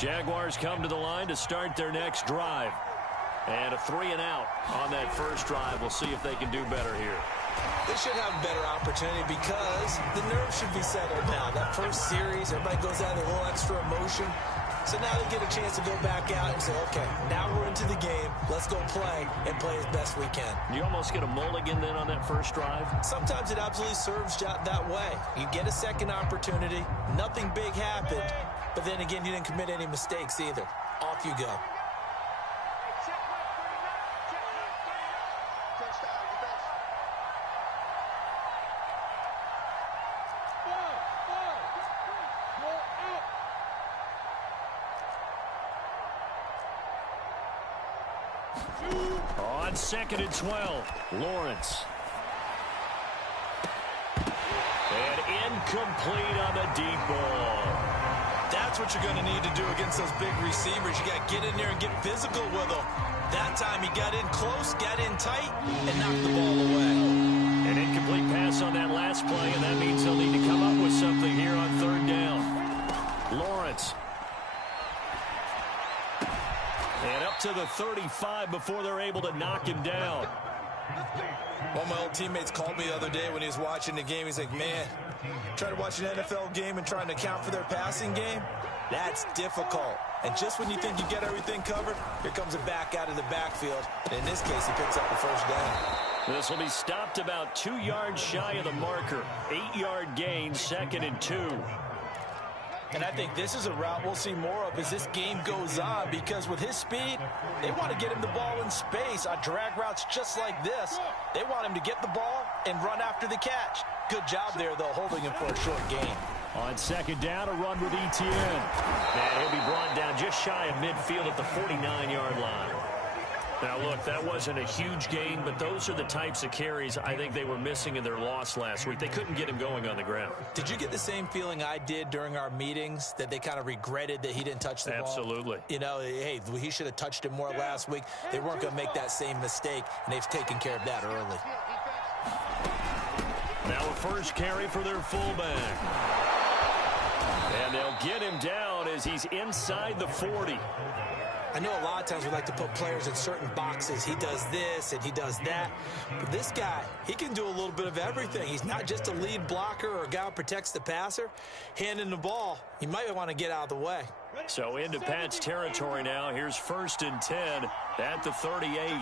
Jaguars come to the line to start their next drive. And a 3-and-out on that first drive. We'll see if they can do better here. They should have a better opportunity because the nerves should be settled now. That first series, everybody goes out with a little extra emotion. So now they get a chance to go back out and say, okay, now we're into the game. Let's go play and play as best we can. You almost get a mulligan then on that first drive? Sometimes it absolutely serves that way. You get a second opportunity. Nothing big happened. But then again, you didn't commit any mistakes either. Off you go. On 2nd and 12, Lawrence. And incomplete on the deep ball. That's what you're going to need to do against those big receivers. You got to get in there and get physical with them. That time he got in close, got in tight, and knocked the ball away. An incomplete pass on that last play, and that means they'll need to come up with something here on 3rd down. Lawrence. And up to the 35 before they're able to knock him down. One of my old teammates called me the other day when he was watching the game. He's like, man, trying to watch an NFL game and trying to account for their passing game, that's difficult. And just when you think you get everything covered, here comes a back out of the backfield. And in this case, he picks up the first down. This will be stopped about 2 yards shy of the marker. 8-yard gain, 2nd and 2. And I think this is a route we'll see more of as this game goes on, because with his speed, they want to get him the ball in space on drag routes just like this. They want him to get the ball and run after the catch. Good job there, though, holding him for a short gain. On 2nd down, a run with Etienne. And he'll be brought down just shy of midfield at the 49-yard line. Now, look, that wasn't a huge gain, but those are the types of carries I think they were missing in their loss last week. They couldn't get him going on the ground. Did you get the same feeling I did during our meetings, that they kind of regretted that he didn't touch the ball? Absolutely. You know, hey, he should have touched it more last week. They weren't going to make that same mistake, and they've taken care of that early. Now a first carry for their fullback. And they'll get him down as he's inside the 40. I know a lot of times we like to put players in certain boxes. He does this and he does that. But this guy, he can do a little bit of everything. He's not just a lead blocker or a guy who protects the passer. Handing the ball, you might want to get out of the way. So into Pat's territory now. Here's 1st and 10 at the 38.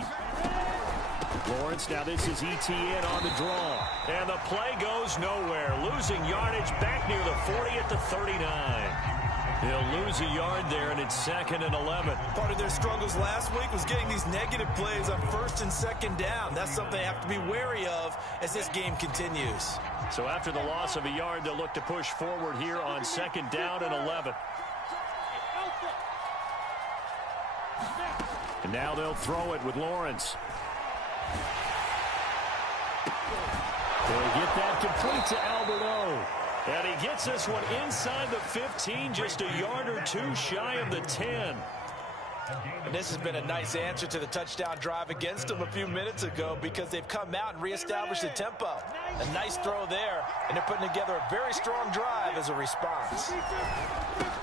Lawrence, now this is Etienne on the draw. And the play goes nowhere. Losing yardage back near the 40 at the 39. He'll lose a yard there, and it's 2nd and 11. Part of their struggles last week was getting these negative plays on 1st and 2nd down. That's something they have to be wary of as this game continues. So after the loss of a yard, they'll look to push forward here on 2nd down and 11. And now they'll throw it with Lawrence. They'll get that complete to Alberto. And he gets this one inside the 15, just a yard or two shy of the 10. And this has been a nice answer to the touchdown drive against them a few minutes ago, because they've come out and reestablished the tempo. A nice throw there, and they're putting together a very strong drive as a response.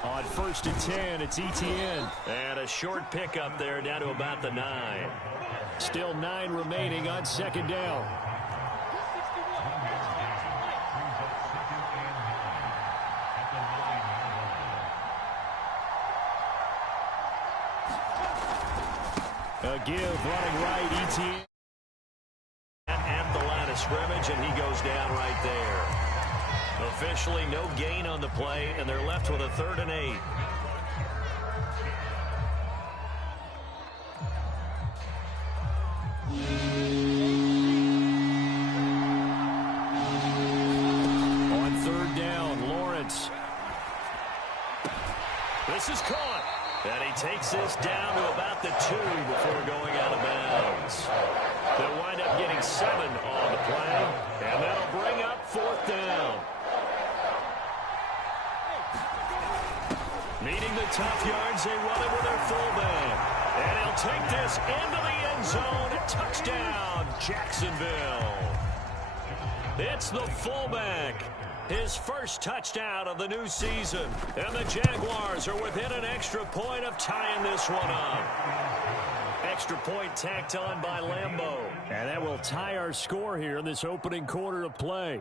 On 1st and 10, it's Etienne. And a short pickup there down to about the 9. Still 9 remaining on 2nd down. A give running right, Etienne at the line of scrimmage, and he goes down right there. Officially no gain on the play, and they're left with a 3rd and 8. On 3rd down, Lawrence. This is caught. And he takes this down to about the 2 before going out of bounds. They'll wind up getting 7 on the play, and that'll bring up 4th down. Needing the tough yards, they run it with their fullback. And he'll take this into the end zone. Touchdown, Jacksonville. It's the fullback. His first touchdown of the new season. And the Jaguars are within an extra point of tying this one up. Extra point tacked on by Lambeau. And that will tie our score here in this opening quarter of play.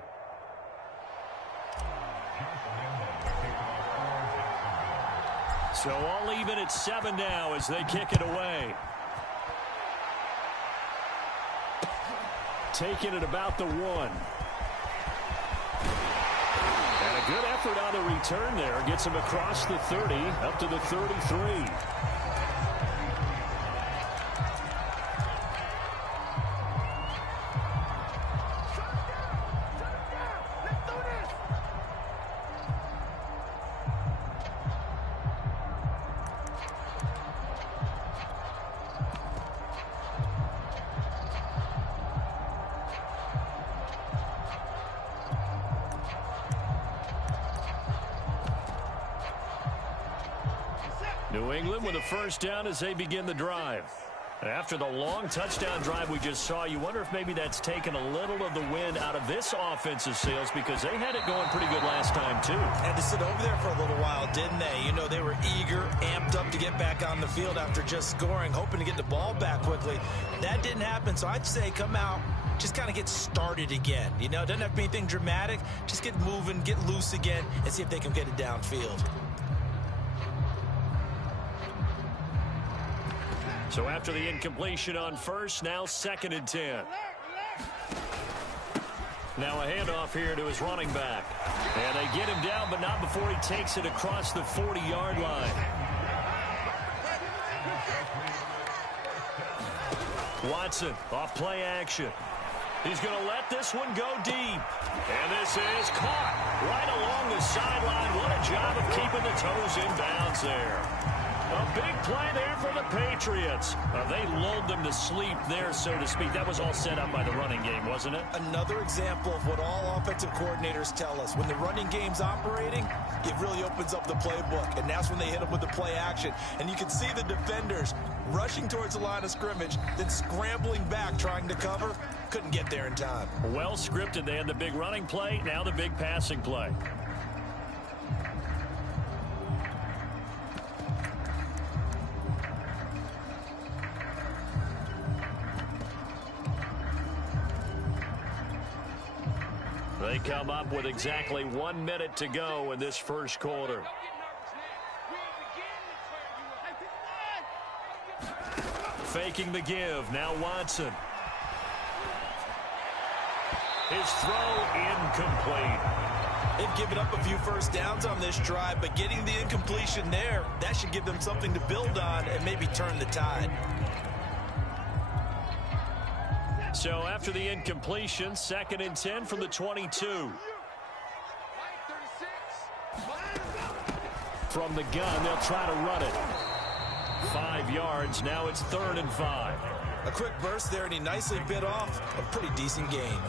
So all even at 7 now as they kick it away. Taking it about the 1. And a good effort on the return there. Gets him across the 30 up to the 33. New England with a first down as they begin the drive. After the long touchdown drive we just saw, you wonder if maybe that's taken a little of the wind out of this offensive sails because they had it going pretty good last time too. Had to sit over there for a little while, didn't they? You know, they were eager, amped up to get back on the field after just scoring, hoping to get the ball back quickly. That didn't happen, so I'd say come out, just kind of get started again. You know, it doesn't have to be anything dramatic. Just get moving, get loose again, and see if they can get it downfield. So after the incompletion on first, now 2nd and 10. Now a handoff here to his running back. And they get him down, but not before he takes it across the 40-yard line. Watson off play action. He's going to let this one go deep. And this is caught right along the sideline. What a job of keeping the toes in bounds there. A big play there for the Patriots. They lulled them to sleep there, so to speak. That was all set up by the running game, wasn't it? Another example of what all offensive coordinators tell us. When the running game's operating, it really opens up the playbook. And that's when they hit them with the play action. And you can see the defenders rushing towards the line of scrimmage, then scrambling back trying to cover. Couldn't get there in time. Well scripted. They had the big running play, now the big passing play. They come up with exactly 1 minute to go in this first quarter. Faking the give. Now Watson. His throw incomplete. They've given up a few first downs on this drive, but getting the incompletion there, that should give them something to build on and maybe turn the tide. So after the incompletion, 2nd and 10 from the 22. From the gun, they'll try to run it. 5 yards, now it's 3rd and 5. A quick burst there, and he nicely bit off a pretty decent gain.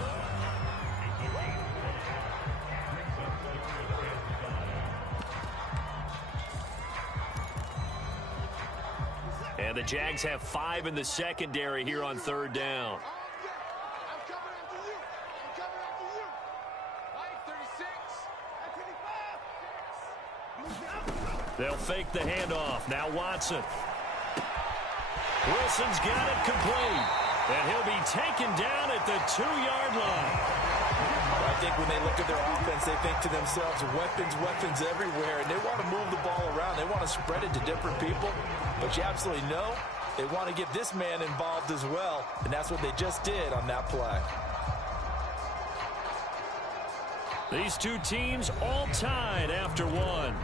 And the Jags have 5 in the secondary here on 3rd down. They'll fake the handoff. Now Watson. Wilson's got it complete. And he'll be taken down at the 2-yard line. I think when they look at their offense, they think to themselves, weapons everywhere. And they want to move the ball around. They want to spread it to different people. But you absolutely know they want to get this man involved as well. And that's what they just did on that play. These two teams all tied after 1.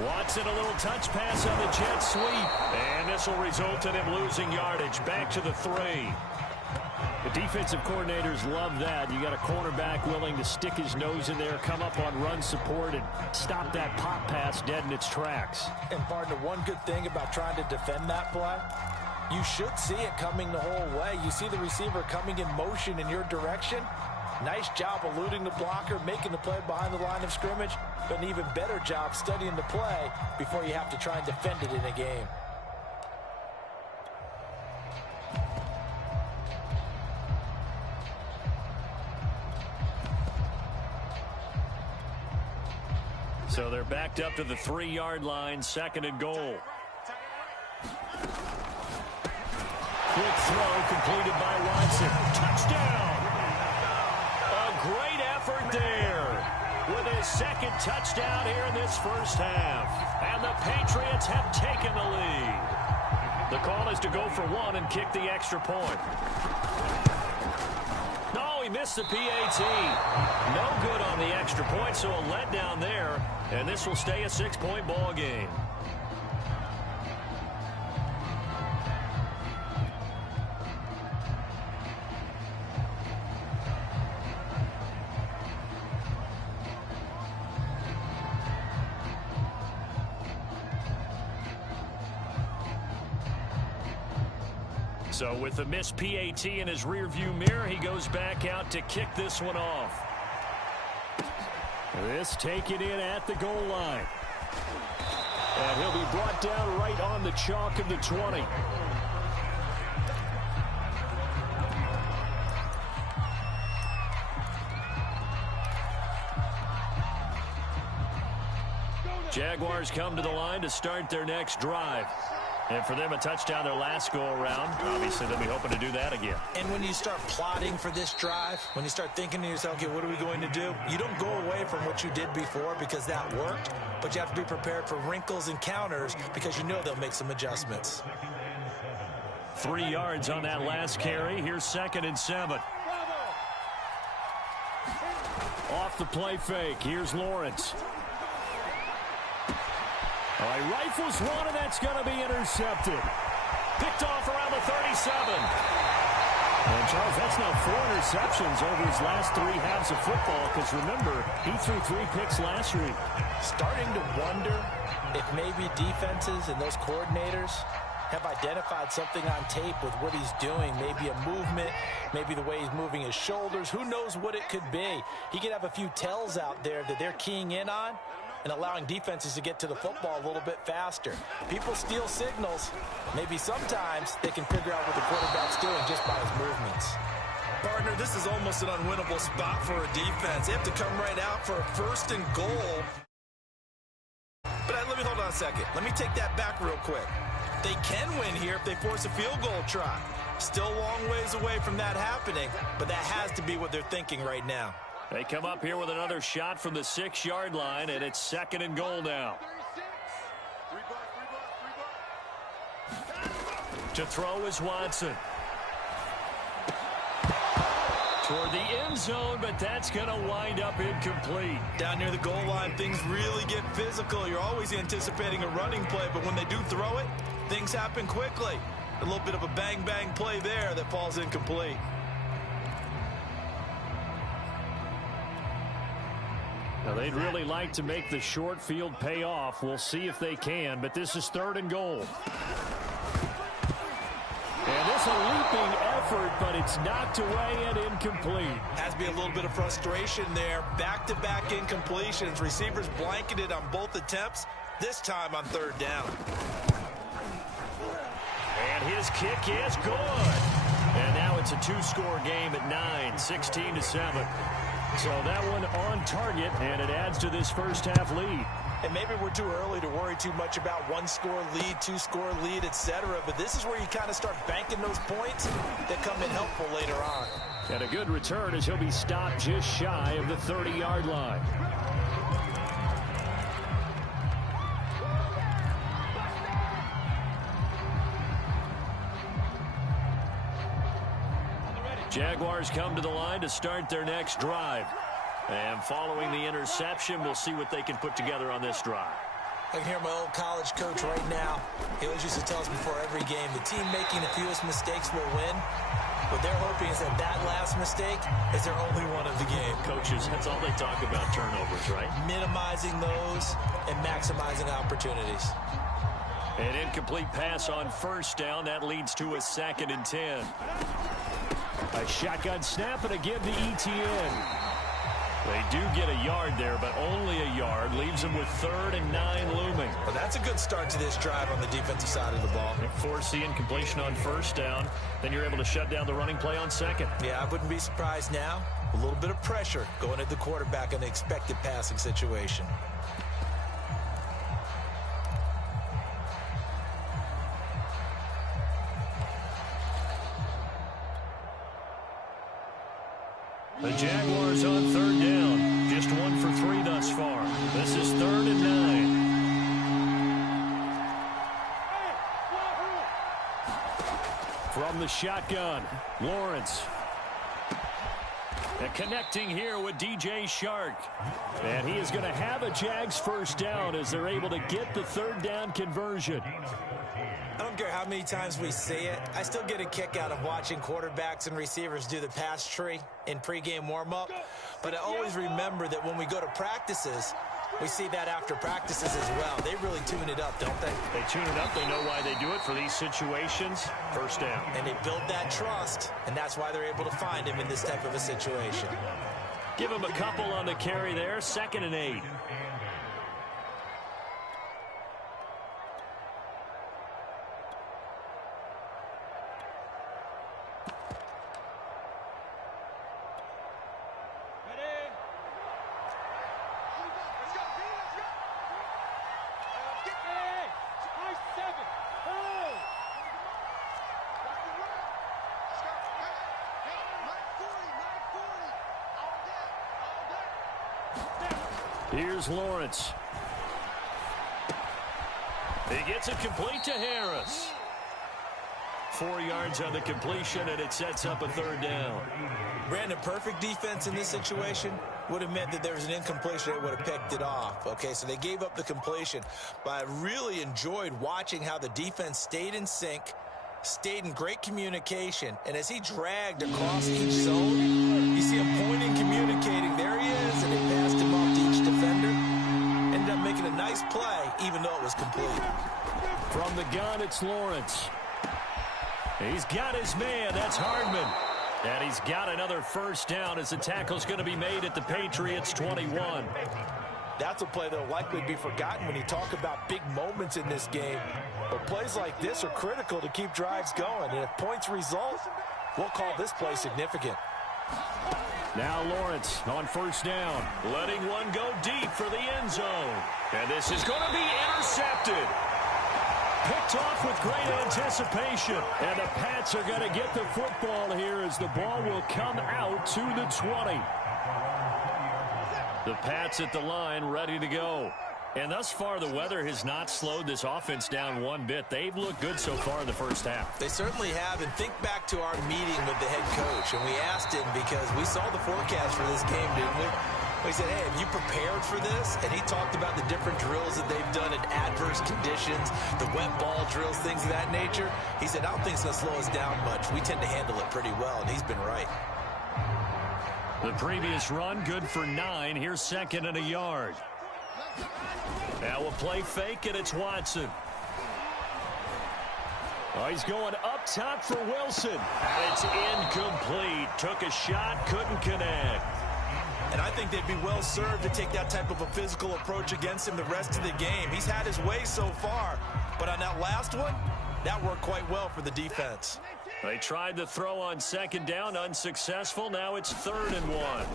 Watson, a little touch pass on the jet sweep. And this will result in him losing yardage back to the 3. The defensive coordinators love that. You got a cornerback willing to stick his nose in there, come up on run support, and stop that pop pass dead in its tracks. And, partner, one good thing about trying to defend that play, you should see it coming the whole way. You see the receiver coming in motion in your direction. Nice job eluding the blocker, making the play behind the line of scrimmage, but an even better job studying the play before you have to try and defend it in a game. So they're backed up to the 3-yard line, 2nd and goal. Quick throw completed by Watson. Touchdown! A great effort there with his 2nd touchdown here in this first half. And the Patriots have taken the lead. The call is to go for 1 and kick the extra point. No, he missed the PAT. No good on the extra point, so a letdown there. And this will stay a 6-point ball game. So with the missed PAT in his rearview mirror, he goes back out to kick this one off. This taken in at the goal line. And he'll be brought down right on the chalk of the 20. Jaguars come to the line to start their next drive. And for them, a touchdown their last go-around. Obviously, they'll be hoping to do that again. And when you start plotting for this drive, when you start thinking to yourself, okay, what are we going to do? You don't go away from what you did before because that worked, but you have to be prepared for wrinkles and counters because you know they'll make some adjustments. 3 yards on that last carry. Here's 2nd and 7. Off the play fake. Here's Lawrence. All right, rifles one, and that's going to be intercepted. Picked off around the 37. And, Charles, that's now 4 interceptions over his last 3 halves of football because, remember, he threw 3 picks last week. Starting to wonder if maybe defenses and those coordinators have identified something on tape with what he's doing. Maybe a movement, maybe the way he's moving his shoulders. Who knows what it could be? He could have a few tells out there that they're keying in on and allowing defenses to get to the football a little bit faster. People steal signals. Maybe sometimes they can figure out what the quarterback's doing just by his movements. Partner, this is almost an unwinnable spot for a defense. They have to come right out for a 1st and goal. But let me hold on a second. Let me take that back real quick. They can win here if they force a field goal try. Still a long ways away from that happening, but that has to be what they're thinking right now. They come up here with another shot from the 6-yard line, and it's 2nd and goal now. To throw is Watson. Toward the end zone, but that's going to wind up incomplete. Down near the goal line, things really get physical. You're always anticipating a running play, but when they do throw it, things happen quickly. A little bit of a bang-bang play there that falls incomplete. Now, they'd really like to make the short field pay off. We'll see if they can, but this is 3rd and goal. And this a leaping effort, but it's knocked away and incomplete. Has to be a little bit of frustration there. Back-to-back incompletions. Receivers blanketed on both attempts, this time on 3rd down. And his kick is good. And now it's a 2-score game at 9, 16-7. So that one on target, and it adds to this first half lead. And maybe we're too early to worry too much about 1-score lead, 2-score lead, etc. But this is where you kind of start banking those points that come in helpful later on. And a good return as he'll be stopped just shy of the 30-yard line. Jaguars come to the line to start their next drive. And following the interception, we'll see what they can put together on this drive. I can hear my old college coach right now. He always used to tell us before every game, the team making the fewest mistakes will win. What they're hoping is that that last mistake is their only one of the game. Coaches, that's all they talk about, turnovers, right? Minimizing those and maximizing opportunities. An incomplete pass on first down. That leads to a 2nd and 10. A shotgun snap, and again to ETN. They do get a yard there, but only a yard. Leaves them with 3rd and 9 looming. Well, that's a good start to this drive on the defensive side of the ball. Force the incompletion on first down. Then you're able to shut down the running play on 2nd. Yeah, I wouldn't be surprised now. A little bit of pressure going at the quarterback in the expected passing situation. The Jaguars on 3rd down. Just 1 for 3 thus far. This is 3rd and 9. From the shotgun, Lawrence. And connecting here with DJ Shark. And he is going to have a Jags first down as they're able to get the 3rd down conversion. I don't care how many times we see it. I still get a kick out of watching quarterbacks and receivers do the pass tree in pregame warm-up. But I always remember that when we go to practices, we see that after practices as well. They really tune it up, don't they? They tune it up. They know why they do it for these situations. First down. And they build that trust, and that's why they're able to find him in this type of a situation. Give him a couple on the carry there. 2nd and 8. Here's Lawrence. He gets it complete to Harris. 4 yards on the completion, and it sets up a 3rd down. Brandon, perfect defense in this situation would have meant that there was an incompletion. They would have picked it off. Okay, so they gave up the completion. But I really enjoyed watching how the defense stayed in sync, stayed in great communication, and as he dragged across each zone, you see him pointing, communicating. There he is, and they passed him off to each defender. Ended up making a nice play, even though it was complete. From the gun, it's Lawrence. He's got his man. That's Hardman. And he's got another first down as the tackle's going to be made at the Patriots' 21. That's a play that will likely be forgotten when you talk about big moments in this game. But plays like this are critical to keep drives going. And if points result, we'll call this play significant. Now Lawrence on first down, letting one go deep for the end zone. And this is going to be intercepted. Picked off with great anticipation. And the Pats are going to get the football here as the ball will come out to the 20. The Pats at the line, ready to go. And thus far, the weather has not slowed this offense down one bit. They've looked good so far in the first half. They certainly have. And think back to our meeting with the head coach. And we asked him because we saw the forecast for this game, didn't we? We said, hey, have you prepared for this? And he talked about the different drills that they've done in adverse conditions, the wet ball drills, things of that nature. He said, I don't think it's going to slow us down much. We tend to handle it pretty well, and he's been right. The previous run, good for 9. Here's 2nd and a yard. Now a play fake, and it's Watson. Oh, he's going up top for Wilson. And it's incomplete. Took a shot, couldn't connect. And I think they'd be well served to take that type of a physical approach against him the rest of the game. He's had his way so far, but on that last one, that worked quite well for the defense. They tried to throw on 2nd down, unsuccessful. Now it's 3rd and 1.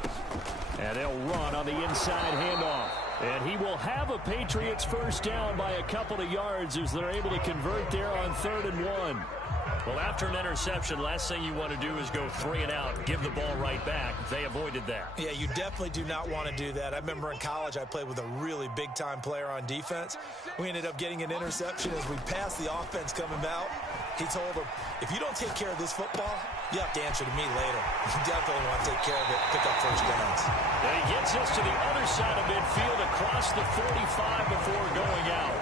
And they'll run on the inside handoff. And he will have a Patriots first down by a couple of yards as they're able to convert there on 3rd and 1. Well, after an interception, last thing you want to do is go 3 and out, give the ball right back. They avoided that. Yeah, you definitely do not want to do that. I remember in college I played with a really big-time player on defense. We ended up getting an interception as we passed the offense coming out. He told him, if you don't take care of this football, you have to answer to me later. You definitely want to take care of it, pick up first downs. And he gets us to the other side of midfield across the 45 before going out.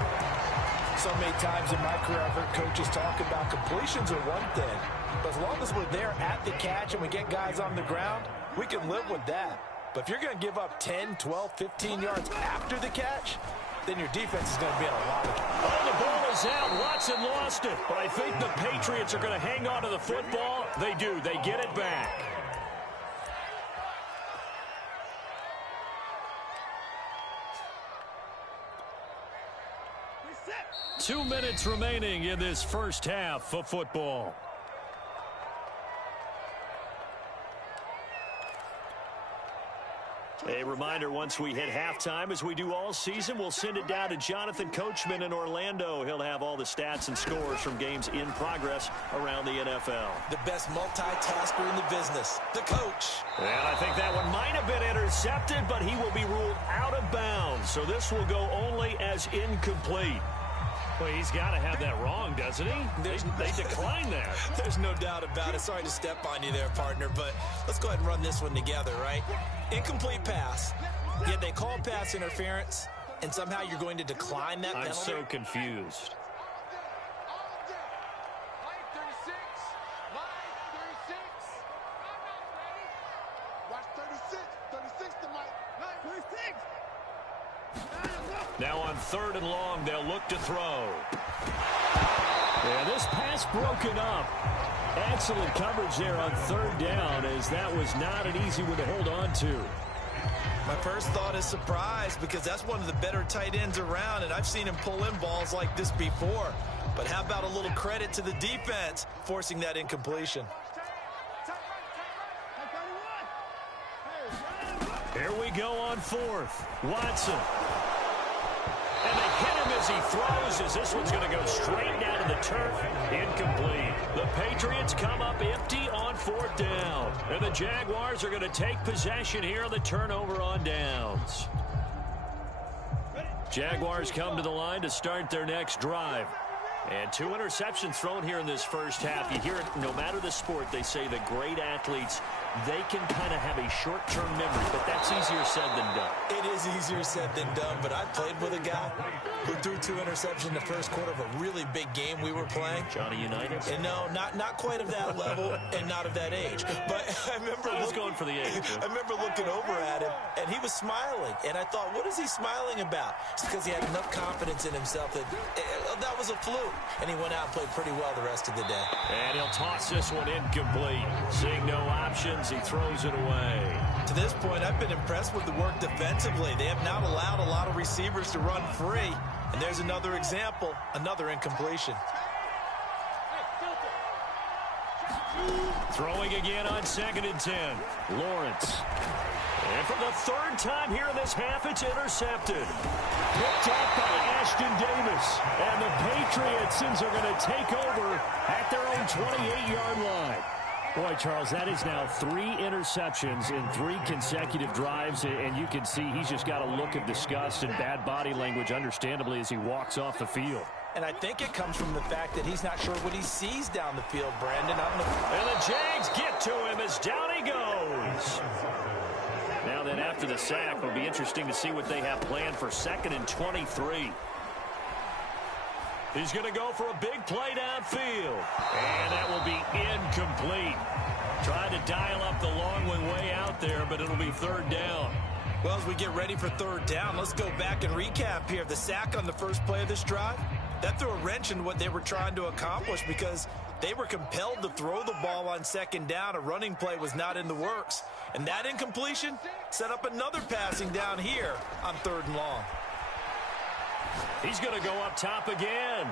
So so many times in my career I've heard coaches talk about completions are one thing, but as long as we're there at the catch and we get guys on the ground, we can live with that. But if you're going to give up 10, 12, 15 yards after the catch, then your defense is going to be in a lot of trouble. Oh, the ball is out. Watson lost it. But I think the Patriots are going to hang on to the football. They do. They get it back. Reset. 2 minutes remaining in this first half of football. A reminder, once we hit halftime, as we do all season, we'll send it down to Jonathan Coachman in Orlando. He'll have all the stats and scores from games in progress around the NFL. The best multitasker in the business, the coach. And I think that one might have been intercepted, but he will be ruled out of bounds. So this will go only as incomplete. Well, he's got to have that wrong, doesn't he? They declined that. There's no doubt about it. Sorry to step on you there, partner, but let's go ahead and run this one together, right? Incomplete pass, yet they call pass interference, and somehow you're going to decline that penalty? I'm so confused. Now on 3rd and long, they'll look to throw. Yeah, this pass broken up. Excellent coverage there on 3rd down, as that was not an easy one to hold on to. My first thought is surprise, because that's one of the better tight ends around, and I've seen him pull in balls like this before. But how about a little credit to the defense forcing that incompletion? Here we go on 4th. Watson. And they hit him as he throws, as this one's going to go straight down to the turf. Incomplete. The Patriots come up empty on 4th down. And the Jaguars are going to take possession here on the turnover on downs. Jaguars come to the line to start their next drive. And 2 interceptions thrown here in this first half. You hear it, no matter the sport, they say the great athletes, they can kind of have a short-term memory, but that's easier said than done. It is easier said than done, but I played with a guy who threw 2 interceptions in the first quarter of a really big game we were playing. Johnny Unitas? And no, not quite of that level and not of that age. But I remember going for the age. I remember looking over at him, and he was smiling. And I thought, what is he smiling about? It's because he had enough confidence in himself that that was a fluke. And he went out and played pretty well the rest of the day. And he'll toss this one incomplete. Seeing no options, he throws it away. To this point, I've been impressed with the work defensively. They have not allowed a lot of receivers to run free. And there's another example, another incompletion. Throwing again on 2nd and 10. Lawrence. And for the 3rd time here in this half, it's intercepted. Picked up by Ashton Davis. And the Patriots are going to take over at their own 28-yard line. Boy, Charles, that is now 3 interceptions in 3 consecutive drives, and you can see he's just got a look of disgust and bad body language, understandably, as he walks off the field. And I think it comes from the fact that he's not sure what he sees down the field, Brandon. And the Jags get to him as down he goes. Now then, after the sack, it'll be interesting to see what they have planned for 2nd and 23. He's going to go for a big play downfield. And that will be incomplete. Trying to dial up the long one way out there, but it'll be 3rd down. Well, as we get ready for 3rd down, let's go back and recap here. The sack on the first play of this drive, that threw a wrench in what they were trying to accomplish because they were compelled to throw the ball on 2nd down. A running play was not in the works. And that incompletion set up another passing down here on 3rd and long. He's going to go up top again.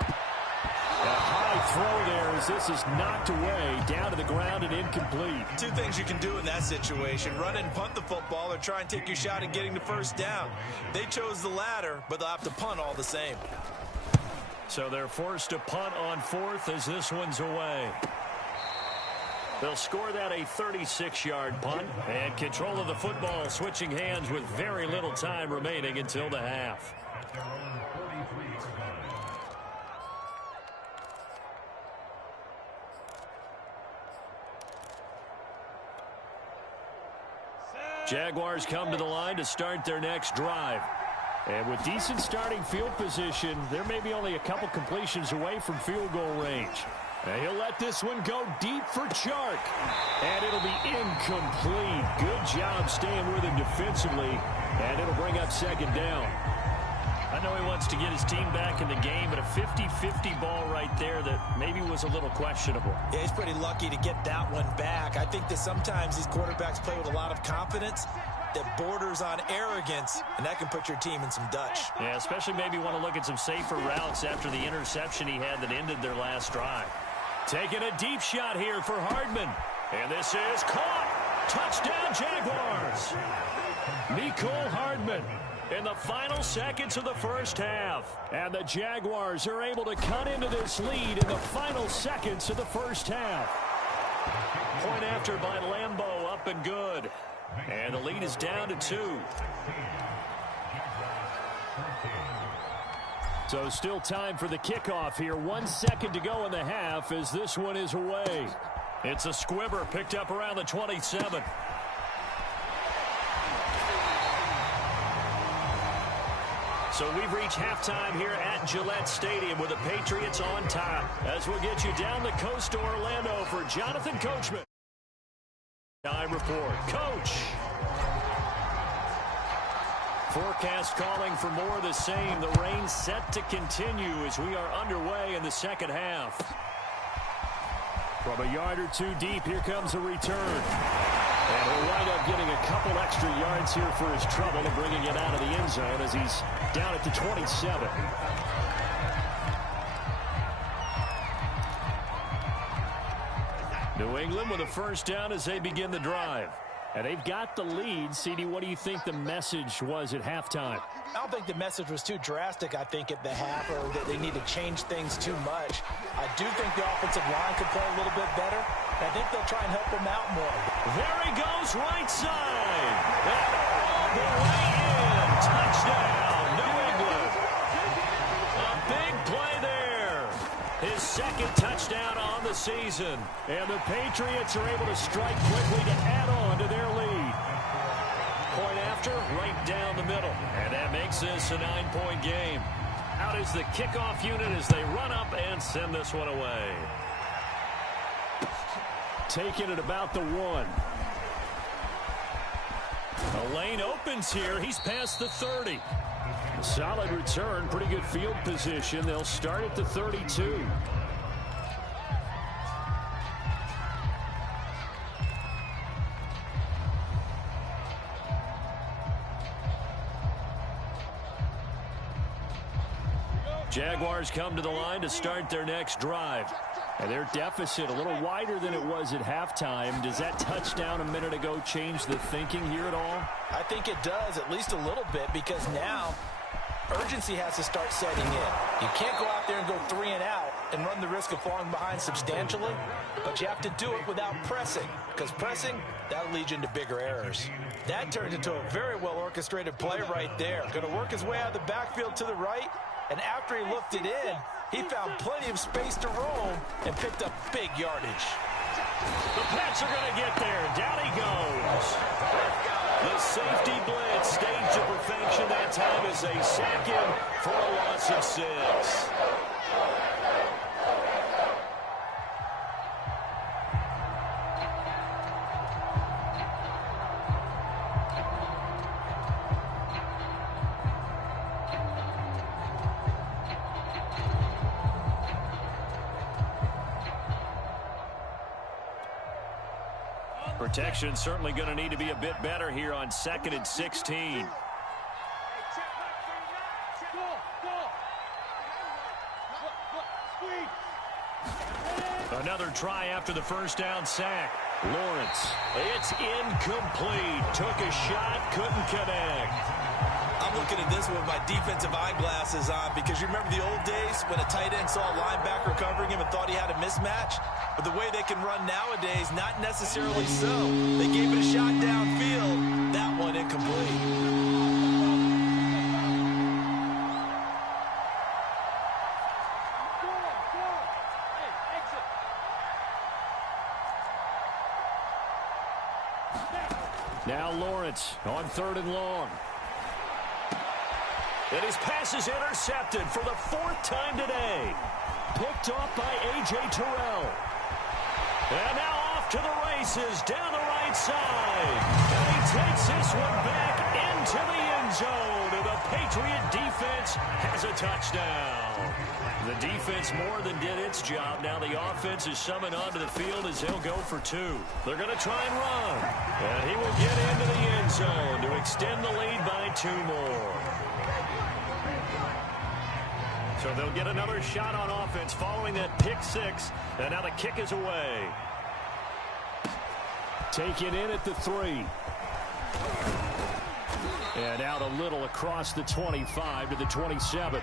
A high throw there as this is knocked away, down to the ground and incomplete. 2 things you can do in that situation: run and punt the football, or try and take your shot at getting the 1st down. They chose the latter, but they'll have to punt all the same. So they're forced to punt on 4th as this one's away. They'll score that a 36-yard punt, and control of the football switching hands with very little time remaining until the half. Jaguars come to the line to start their next drive. And with decent starting field position, there may be only a couple completions away from field goal range. And he'll let this one go deep for Chark. And it'll be incomplete. Good job staying with him defensively. And it'll bring up second down. I know he wants to get his team back in the game, but a 50-50 ball right there that maybe was a little questionable. Yeah, he's pretty lucky to get that one back. I think that sometimes these quarterbacks play with a lot of confidence that borders on arrogance, and that can put your team in some Dutch. Yeah, especially maybe want to look at some safer routes after the interception he had that ended their last drive. Taking a deep shot here for Hardman. And this is caught. Touchdown, Jaguars. Mecole Hardman in the final seconds of the first half. And the Jaguars are able to cut into this lead in the final seconds of the first half. Point after by Lambeau, up and good. And the lead is down to 2. So still time for the kickoff here. 1 second to go in the half as this one is away. It's a squibber picked up around the 27. So we've reached halftime here at Gillette Stadium with the Patriots on top. As we'll get you down the coast to Orlando for Jonathan Coachman. Time report. Coach. Forecast calling for more of the same. The rain set to continue as we are underway in the second half. From a yard or two deep, here comes a return. And he'll wind up getting a couple extra yards here for his trouble and bringing it out of the end zone as he's down at the 27. New England with a first down as they begin the drive. And they've got the lead. CD, what do you think the message was at halftime? I don't think the message was too drastic, I think, at the half, or that they need to change things too much. I do think the offensive line could play a little bit better. And I think they'll try and help them out more. There he goes, right side. And all the way in. Touchdown, New England. A big play there. His second touchdown on the season. And the Patriots are able to strike quickly to add on to their lead. Point after, right down the middle. And that makes this a 9-point game. Out is the kickoff unit as they run up and send this one away. Taking it about the 1. The lane opens here. He's past the 30. A solid return, pretty good field position. They'll start at the 32. Jaguars come to the line to start their next drive. And their deficit a little wider than it was at halftime. Does that touchdown a minute ago change the thinking here at all? I think it does, at least a little bit, because now urgency has to start setting in. You can't go out there and go 3 and out and run the risk of falling behind substantially, but you have to do it without pressing, because pressing, that'll lead you into bigger errors. That turned into a very well-orchestrated play right there. Going to work his way out of the backfield to the right, and after he looked it in, he found plenty of space to roam and picked up big yardage. The Pats are going to get there. Down he goes. The safety blitz staged to perfection that time as they sack him for a loss of 6. Protection certainly going to need to be a bit better here on 2nd and 16. Another try after the first down sack. Lawrence. It's incomplete. Took a shot, couldn't connect. I'm looking at this with my defensive eyeglasses on because you remember the old days when a tight end saw a linebacker covering him and thought he had a mismatch? But the way they can run nowadays, not necessarily so. They gave it a shot downfield. That one incomplete. Now Lawrence on 3rd and long. And his pass is intercepted for the 4th time today. Picked off by A.J. Terrell. And now off to the races down the right side. And he takes this one back into the end zone. And the Patriot defense has a touchdown. The defense more than did its job. Now the offense is summoned onto the field as they'll go for 2. They're going to try and run. And he will get into the end zone to extend the lead by 2 more. So they'll get another shot on offense following that pick 6. And now the kick is away. Taken in at the 3. And out a little across the 25 to the 27.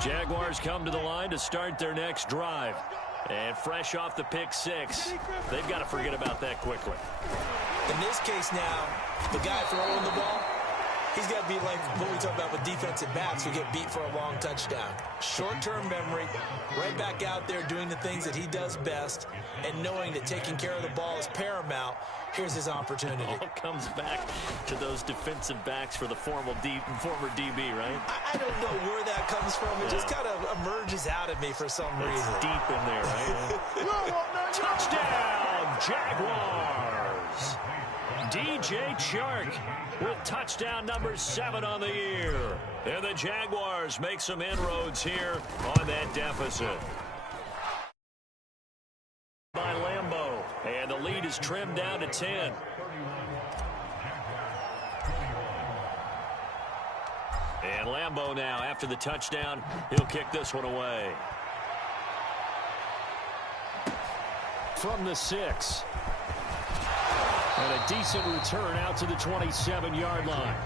Jaguars come to the line to start their next drive. And fresh off the pick 6, they've got to forget about that quickly. In this case now, the guy throwing the ball, he's got to be like what we talk about with defensive backs who get beat for a long touchdown. Short-term memory, right back out there doing the things that he does best, and knowing that taking care of the ball is paramount. Here's his opportunity. It all comes back to those defensive backs for the former DB, right? I don't know where that comes from. It just kind of emerges out of me for some reason. It's deep in there, right? Touchdown, Jaguars! DJ Chark with touchdown number 7 on the year. And the Jaguars make some inroads here on that deficit. By Lambeau, and the lead is trimmed down to 10. And Lambeau now, after the touchdown, he'll kick this one away. From the 6. And a decent return out to the 27-yard line.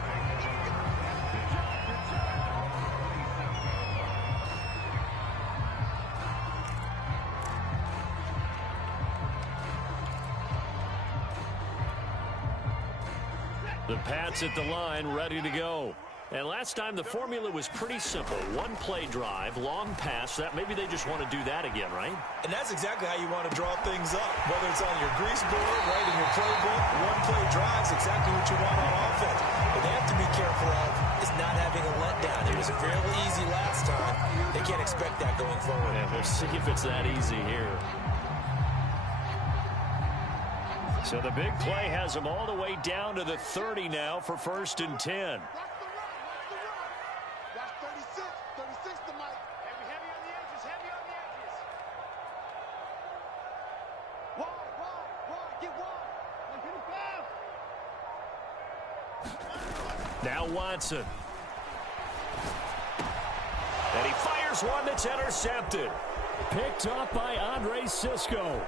The Pats at the line, ready to go. And last time the formula was pretty simple. 1-play drive, long pass. That maybe they just want to do that again, right? And that's exactly how you want to draw things up. Whether it's on your grease board, right in your playbook, 1-play drive is exactly what you want on offense. What they have to be careful of is not having a letdown. It was fairly easy last time. They can't expect that going forward. And we'll see if it's that easy here. So the big play has them all the way down to the 30 now for 1st and 10. That's 36. 36 to Mike. Heavy on the edges. Heavy on the edges. Wide. Get wide. Now Watson. And he fires one that's intercepted. Picked off by Andre Sisco.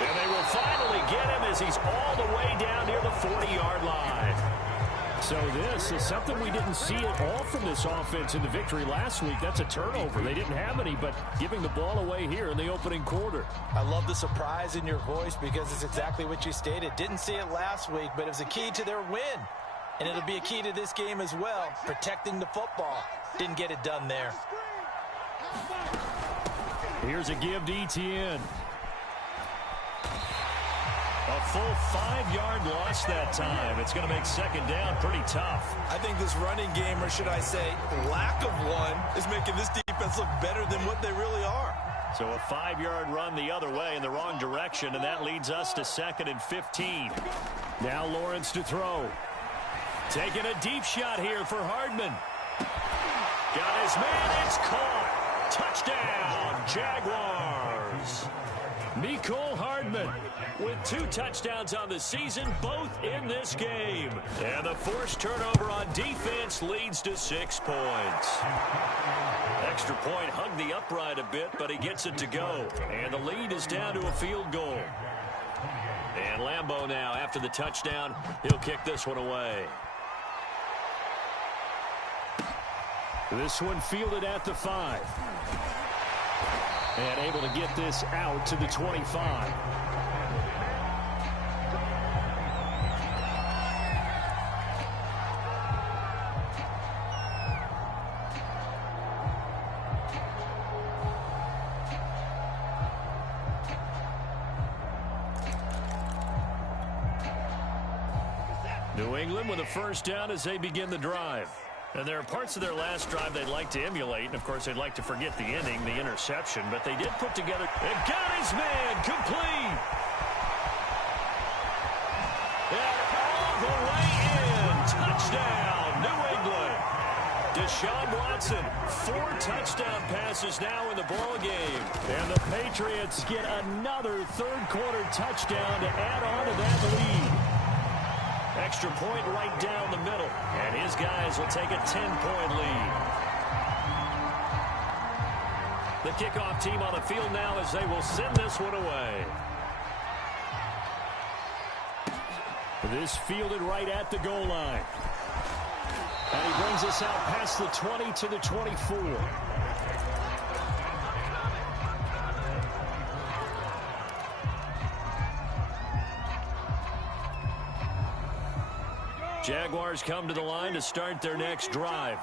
And they will finally get him as he's all the way down near the 40-yard line. So this is something we didn't see at all from this offense in the victory last week. That's a turnover. They didn't have any, but giving the ball away here in the opening quarter. I love the surprise in your voice because it's exactly what you stated. Didn't see it last week, but it was a key to their win. And it'll be a key to this game as well, protecting the football. Didn't get it done there. Here's a give to Etienne. A full 5-yard loss that time. It's going to make 2nd down pretty tough. I think this running game, or should I say lack of one, is making this defense look better than what they really are. So a 5-yard run the other way in the wrong direction, and that leads us to 2nd and 15. Now Lawrence to throw. Taking a deep shot here for Hardman. Got his man. It's caught. Touchdown, Jaguars. Mecole Hardman with 2 touchdowns on the season, both in this game. And the forced turnover on defense leads to 6 points. Extra point hugged the upright a bit, but he gets it to go. And the lead is down to a field goal. And Lambeau now, after the touchdown, he'll kick this one away. This one fielded at the 5. And able to get this out to the 25. New England with a first down as they begin the drive. And there are parts of their last drive they'd like to emulate. And, of course, they'd like to forget the ending, the interception. But they did put together. And got his man complete. And all the way in. Touchdown, New England. Deshaun Watson, 4 touchdown passes now in the ball game. And the Patriots get another third-quarter touchdown to add on to that lead. Extra point right down the middle. And his guys will take a 10-point lead. The kickoff team on the field now as they will send this one away. This fielded right at the goal line. And he brings us out past the 20 to the 24. Jaguars come to the line to start their next drive.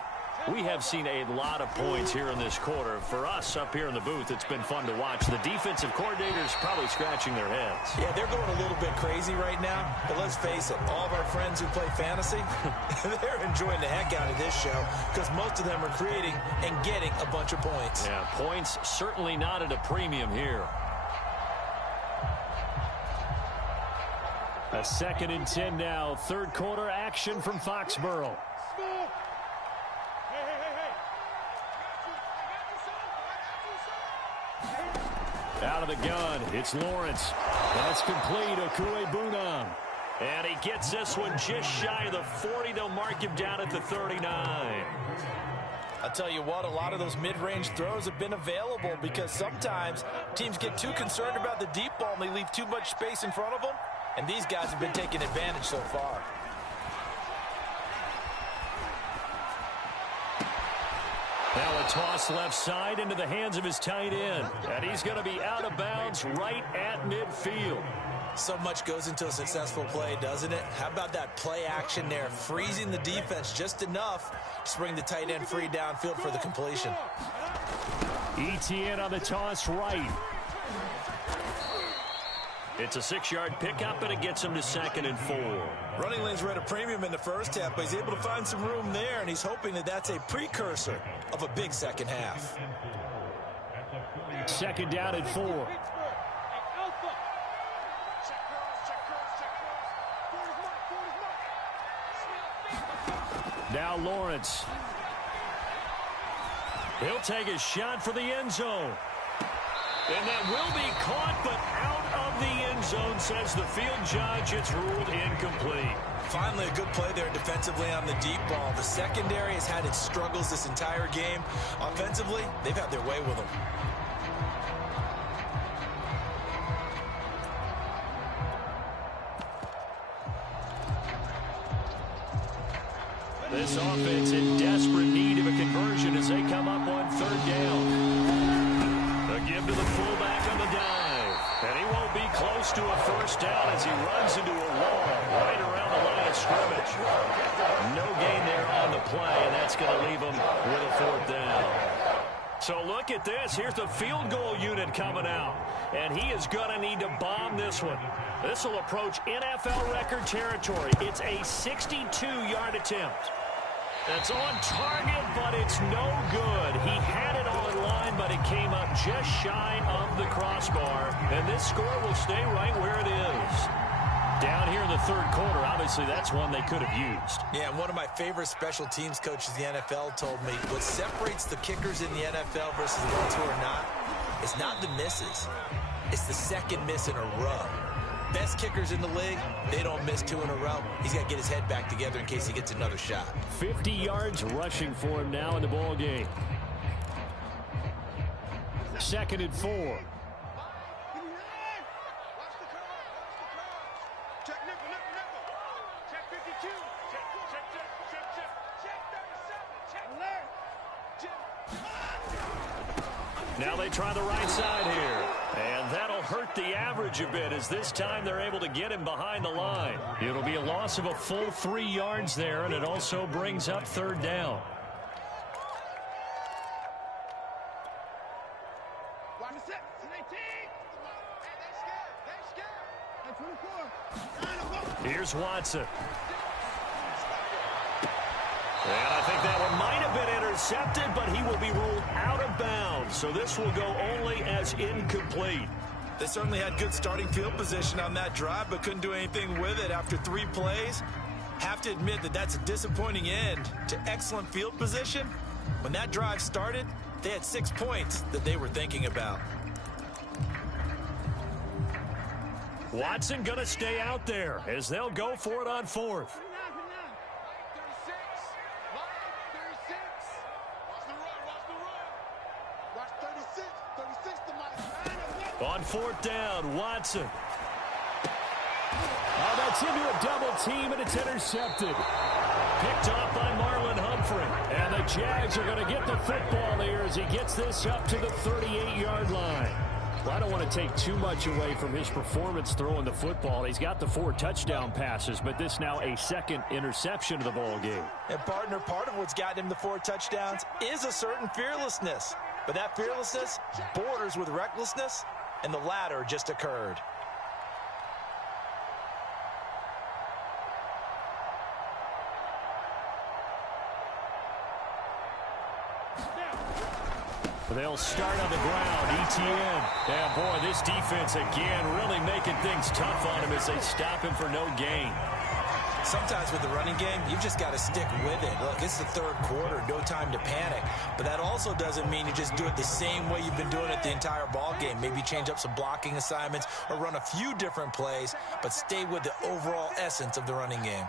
We have seen a lot of points here in this quarter. For us up here in the booth, it's been fun to watch. The defensive coordinators probably scratching their heads. Yeah, they're going a little bit crazy right now. But let's face it, all of our friends who play fantasy, they're enjoying the heck out of this show because most of them are creating and getting a bunch of points. Yeah, points certainly not at a premium here. A 2nd and 10 now. Third quarter action from Foxborough. Out of the gun, it's Lawrence. That's complete, Okuebunam. And he gets this one just shy of the 40. They'll mark him down at the 39. I'll tell you what, a lot of those mid-range throws have been available because sometimes teams get too concerned about the deep ball and they leave too much space in front of them. And these guys have been taking advantage so far. Now a toss left side into the hands of his tight end. And he's going to be out of bounds right at midfield. So much goes into a successful play, doesn't it? How about that play action there, freezing the defense just enough to bring the tight end free downfield for the completion. ETN on the toss right. It's a 6-yard pickup, and it gets him to 2nd and 4. Running lanes were at a premium in the first half, but he's able to find some room there, and he's hoping that that's a precursor of a big second half. 2nd down and 4. Now Lawrence. He'll take a shot for the end zone. And that will be caught, but out of the end zone, says the field judge. It's ruled incomplete. Finally, a good play there defensively on the deep ball. The secondary has had its struggles this entire game. Offensively, they've had their way with them. This offense in desperate need of a conversion as they come up on 3rd down. A give to the fullback on the dive. And he won't be close to a first down as he runs into a wall right around the line of scrimmage. No gain there on the play, and that's going to leave him with a 4th down. So look at this. Here's the field goal unit coming out. And he is going to need to bomb this one. This will approach NFL record territory. It's a 62-yard attempt. That's on target, but it's no good. He had it on line, but it came up just shy of the crossbar. And this score will stay right where it is. Down here in the 3rd quarter, obviously that's one they could have used. Yeah, and one of my favorite special teams coaches in the NFL told me what separates the kickers in the NFL versus the ones who are not is not the misses. It's the second miss in a row. Best kickers in the league, they don't miss 2 in a row. He's got to get his head back together in case he gets another shot. 50 yards rushing for him now in the ball game. 2nd and 4. Now they try the right side here. And that'll hurt the average a bit as this time they're able to get him behind the line. It'll be a loss of a full 3 yards there, and it also brings up 3rd down. Here's Watson. And I think that one might have been intercepted, but he will be ruled out of bounds. So this will go only as incomplete. They certainly had good starting field position on that drive, but couldn't do anything with it after 3 plays. Have to admit that that's a disappointing end to excellent field position. When that drive started, they had 6 points that they were thinking about. Watson going to stay out there as they'll go for it on 4th. On 4th down, Watson. Oh, that's into a double team, and it's intercepted. Picked off by Marlon Humphrey. And the Jags are going to get the football here as he gets this up to the 38-yard line. Well, I don't want to take too much away from his performance throwing the football. He's got the 4 touchdown passes, but this now a second interception of the ball game. And, partner, part of what's gotten him the 4 touchdowns is a certain fearlessness. But that fearlessness borders with recklessness, and the latter just occurred. They'll start on the ground. ETN. Yeah, boy, this defense again really making things tough on him as they stop him for no gain. Sometimes with the running game, you've just got to stick with it. Look, it's the 3rd quarter, no time to panic. But that also doesn't mean you just do it the same way you've been doing it the entire ball game. Maybe change up some blocking assignments or run a few different plays, but stay with the overall essence of the running game.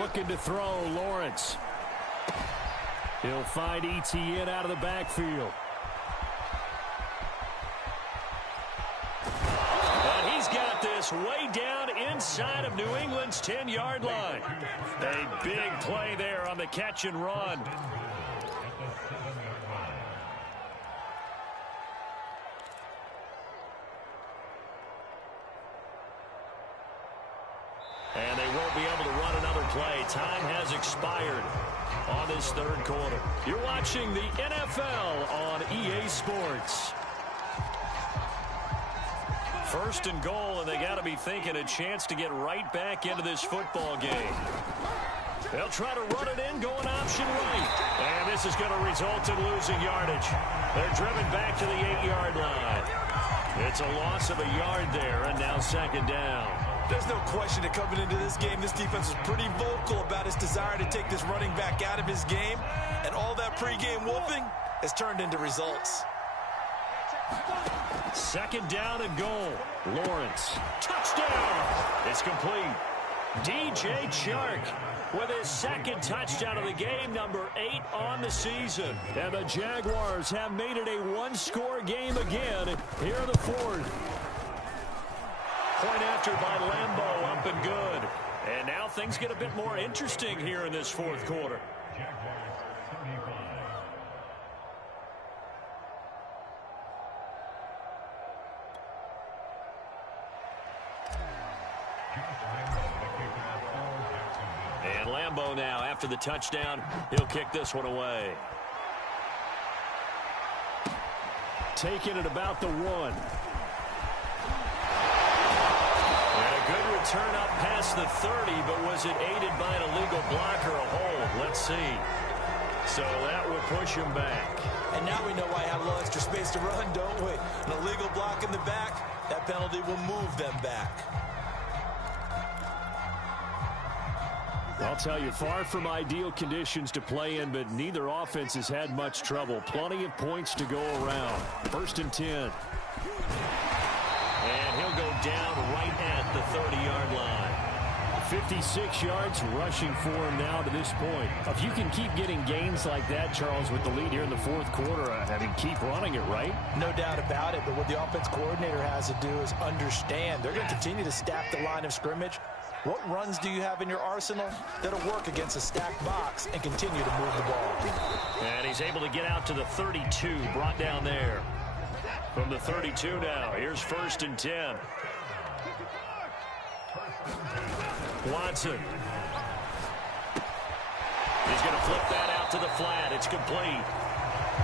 Looking to throw, Lawrence. He'll find ETN out of the backfield. And he's got this way down inside of New England's 10-yard line. A big play there on the catch and run. And they won't be able to run another play. Time has expired on this 3rd quarter. You're watching the NFL on EA Sports. 1st and goal, and they got to be thinking a chance to get right back into this football game. They'll try to run it in, going option right. And this is going to result in losing yardage. They're driven back to the 8-yard line. It's a loss of a yard there, and now 2nd down. There's no question that coming into this game, this defense was pretty vocal about its desire to take this running back out of his game. And all that pregame wolfing has turned into results. 2nd down and goal. Lawrence. Touchdown. It's complete. DJ Chark with his 2nd touchdown of the game, number 8 on the season. And the Jaguars have made it a 1-score game again here in the 4th. Point after by Lambeau, up and good. And now things get a bit more interesting here in this 4th quarter. And Lambeau now, after the touchdown, he'll kick this one away. Taking it about the 1. Good return up past the 30, but was it aided by an illegal block or a hold? Let's see. So that will push him back. And now we know why I have a little extra space to run, don't we? An illegal block in the back, that penalty will move them back. I'll tell you, far from ideal conditions to play in, but neither offense has had much trouble. Plenty of points to go around. 1st and 10. And he'll go down right at the 30-yard line. 56 yards rushing for him now to this point. If you can keep getting gains like that, Charles, with the lead here in the 4th quarter, I mean, keep running it, right? No doubt about it, but what the offense coordinator has to do is understand they're going to continue to stack the line of scrimmage. What runs do you have in your arsenal that'll work against a stacked box and continue to move the ball? And he's able to get out to the 32, brought down there. From the 32 now, here's 1st and 10. Watson. He's going to flip that out to the flat. It's complete.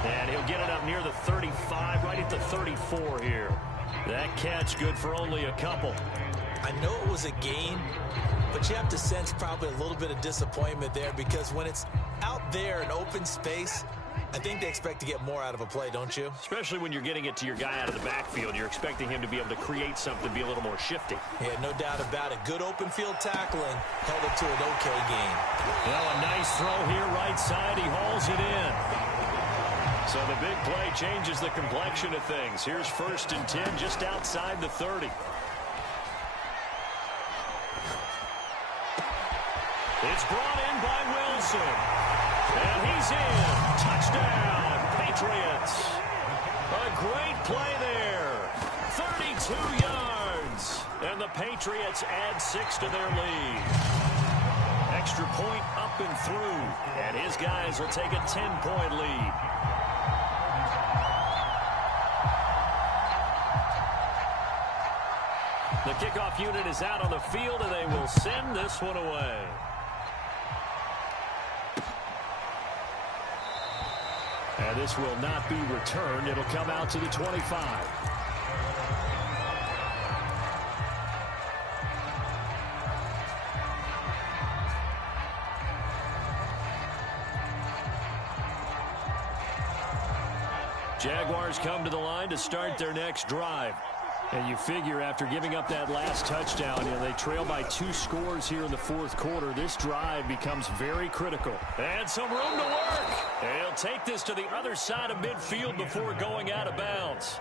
And he'll get it up near the 35, right at the 34 here. That catch good for only a couple. I know it was a gain, but you have to sense probably a little bit of disappointment there, because when it's out there in open space, I think they expect to get more out of a play, don't you? Especially when you're getting it to your guy out of the backfield. You're expecting him to be able to create something, be a little more shifty. Yeah, no doubt about it. Good open field tackling held it to an okay gain. Well, a nice throw here right side. He hauls it in. So the big play changes the complexion of things. Here's 1st and 10 just outside the 30. It's brought in by Wilson. And he's in. Touchdown, Patriots. A great play there. 32 yards. And the Patriots add 6 to their lead. Extra point up and through. And his guys will take a 10-point lead. The kickoff unit is out on the field, and they will send this one away. And this will not be returned. It'll come out to the 25. Jaguars come to the line to start their next drive. And you figure after giving up that last touchdown, they trail by 2 scores here in the 4th quarter. This drive becomes very critical. And some room to work. And he'll take this to the other side of midfield before going out of bounds.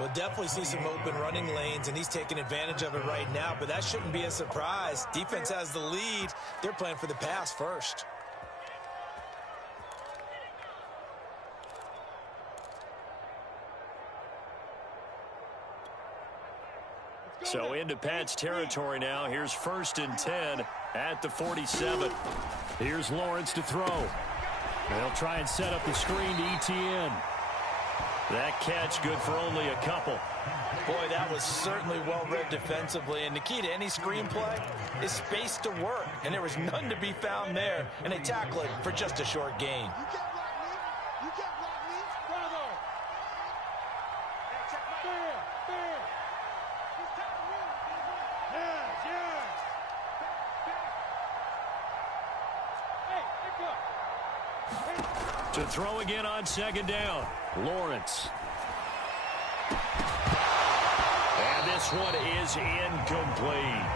We'll definitely see some open running lanes, and he's taking advantage of it right now, but that shouldn't be a surprise. Defense has the lead. They're playing for the pass first. So into Pat's territory now. Here's 1st and 10 at the 47. Here's Lawrence to throw. They'll try and set up the screen to ETN. That catch good for only a couple. Boy, that was certainly well-read defensively. And the key to any screenplay is space to work. And there was none to be found there. And they tackle it for just a short gain. You can't block me. One of those. Hey, check my bam. He's telling me. Yeah. Hey, go. To throw again on 2nd down. Lawrence. And this one is incomplete.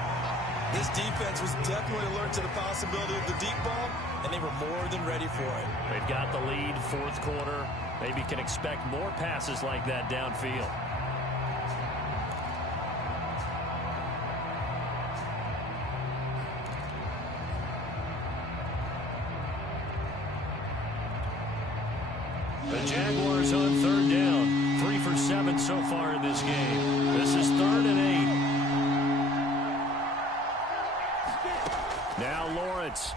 This defense was definitely alert to the possibility of the deep ball, and they were more than ready for it. They've got the lead, 4th quarter. Maybe can expect more passes like that downfield. The Jaguars on 3rd down. 3 for 7 so far in this game. This is 3rd and 8. Now Lawrence.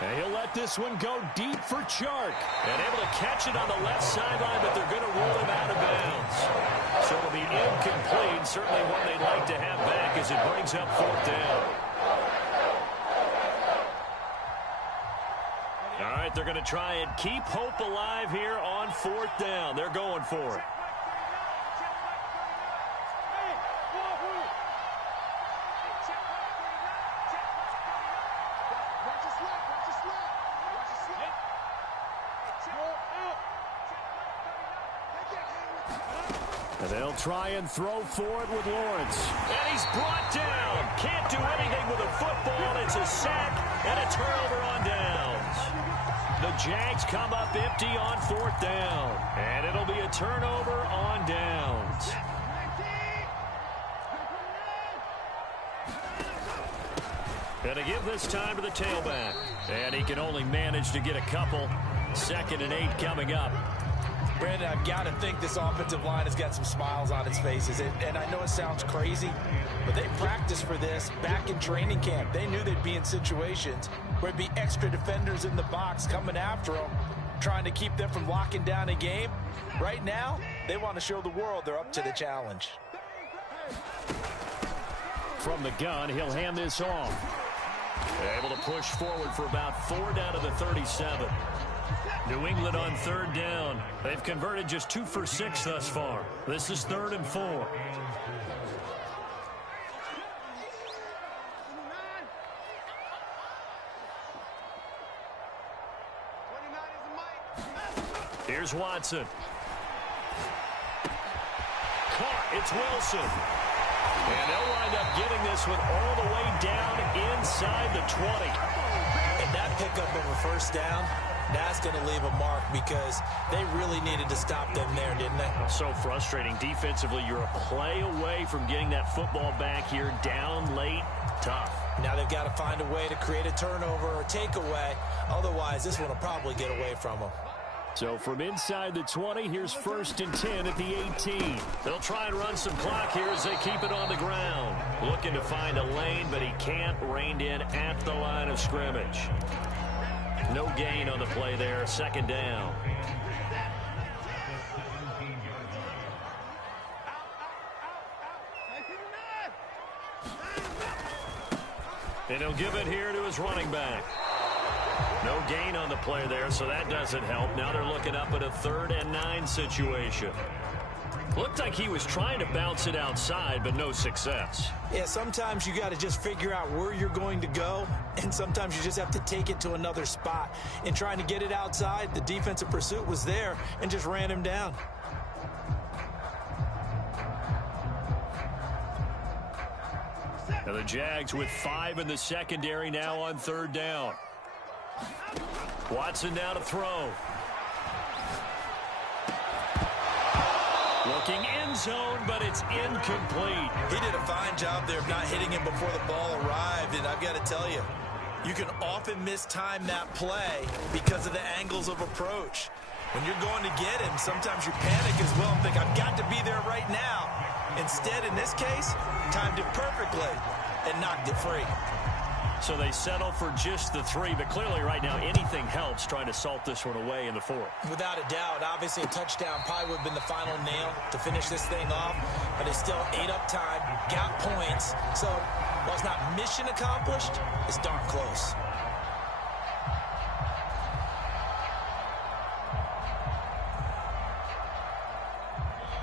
And he'll let this one go deep for Chark. And able to catch it on the left sideline, but they're going to rule him out of bounds. So it'll be incomplete. Certainly one they'd like to have back as it brings up 4th down. All right, they're going to try and keep hope alive here on 4th down. They're going for it. And they'll try and throw for it with Lawrence. And he's brought down. Can't do anything with a football. It's a sack and a turnover on downs. The Jags come up empty on 4th down. And it'll be a turnover on downs. And to give this time to the tailback. And he can only manage to get a couple. 2nd and 8 coming up. Brandon, I've got to think this offensive line has got some smiles on its faces. And I know it sounds crazy, but they practiced for this back in training camp. They knew they'd be in situations where it'd be extra defenders in the box coming after them, trying to keep them from locking down a game. Right now, they want to show the world they're up to the challenge. From the gun, he'll hand this off. Able to push forward for about 4 down to the 37. New England on third down. They've converted just 2 for 6 thus far. This is 3rd and 4. Here's Watson. Caught. It's Wilson. And they'll wind up getting this one all the way down inside the 20. And that pickup of a first down, that's going to leave a mark because they really needed to stop them there, didn't they? So frustrating. Defensively, you're a play away from getting that football back here down late. Tough. Now they've got to find a way to create a turnover or takeaway. Otherwise, this one will probably get away from them. So from inside the 20, here's 1st and 10 at the 18. They'll try and run some clock here as they keep it on the ground. Looking to find a lane, but he can't. Reined in at the line of scrimmage. No gain on the play there. 2nd down. And he'll give it here to his running back. No gain on the play there, so that doesn't help. Now they're looking up at a 3rd and 9 situation. Looked like he was trying to bounce it outside, but no success. Yeah, sometimes you got to just figure out where you're going to go, and sometimes you just have to take it to another spot. In trying to get it outside, the defensive pursuit was there and just ran him down. Now the Jags with 5 in the secondary now on 3rd down. Watson now to throw. Looking end zone, but it's incomplete. He did a fine job there of not hitting him before the ball arrived, and I've got to tell you, you can often mistime that play because of the angles of approach. When you're going to get him, sometimes you panic as well and think, I've got to be there right now. Instead, in this case, timed it perfectly and knocked it free. So they settle for just the 3, but clearly right now anything helps trying to salt this one away in the 4th. Without a doubt, obviously a touchdown probably would have been the final nail to finish this thing off, but it's still ate up time, got points. So while it's not mission accomplished, it's darn close.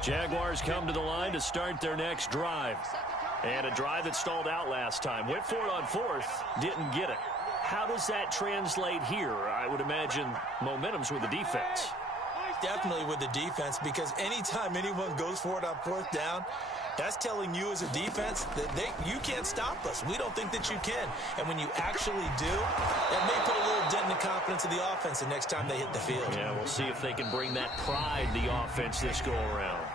Jaguars come to the line to start their next drive. And a drive that stalled out last time. Went for it on 4th, didn't get it. How does that translate here? I would imagine momentum's with the defense. Definitely with the defense, because anytime anyone goes for it on 4th down, that's telling you as a defense that you can't stop us. We don't think that you can. And when you actually do, that may put a little dent in the confidence of the offense the next time they hit the field. Yeah, we'll see if they can bring that pride to the offense this go-around.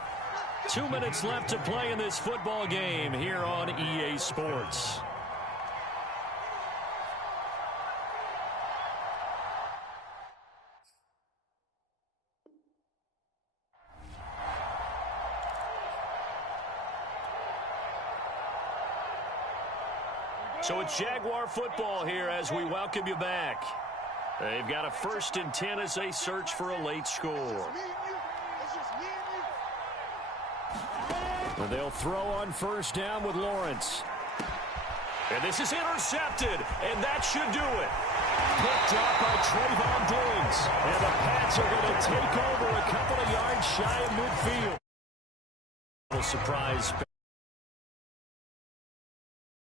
2 minutes left to play in this football game here on EA Sports. So it's Jaguar football here as we welcome you back. They've got a 1st and 10 as they search for a late score. And they'll throw on 1st down with Lawrence. And this is intercepted, and that should do it. Picked up by Trayvon Diggs. And the Pats are going to take over a couple of yards shy of midfield. Surprise.